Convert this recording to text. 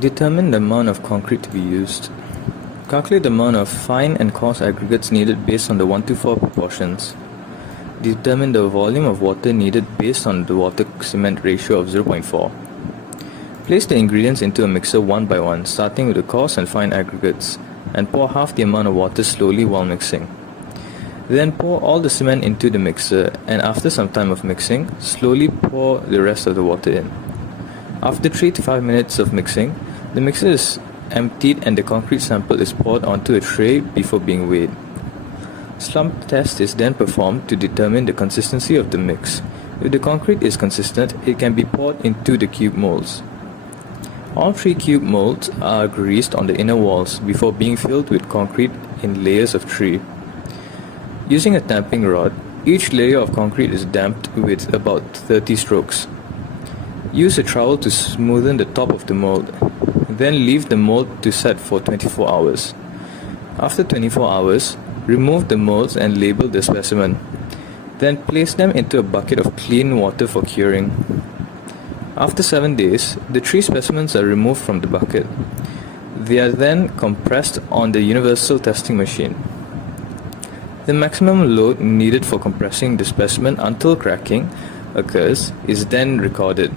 Determine the amount of concrete to be used. Calculate the amount of fine and coarse aggregates needed based on the 1:4 proportions. Determine the volume of water needed based on the water-cement ratio of 0.4. Place the ingredients into a mixer one by one, starting with the coarse and fine aggregates, and pour half the amount of water slowly while mixing. Then pour all the cement into the mixer, and after some time of mixing, slowly pour the rest of the water in. After 3 to 5 minutes of mixing, the mixer is emptied and the concrete sample is poured onto a tray before being weighed. Slump test is then performed to determine the consistency of the mix. If the concrete is consistent, it can be poured into the cube molds. All 3 cube molds are greased on the inner walls before being filled with concrete in layers of 3. Using a damping rod, each layer of concrete is damped with about 30 strokes. Use a trowel to smoothen the top of the mold. Then leave the mold to set for 24 hours. After 24 hours, remove the molds and label the specimen. Then place them into a bucket of clean water for curing. After 7 days, the 3 specimens are removed from the bucket. They are then compressed on the universal testing machine. The maximum load needed for compressing the specimen until cracking occurs is then recorded.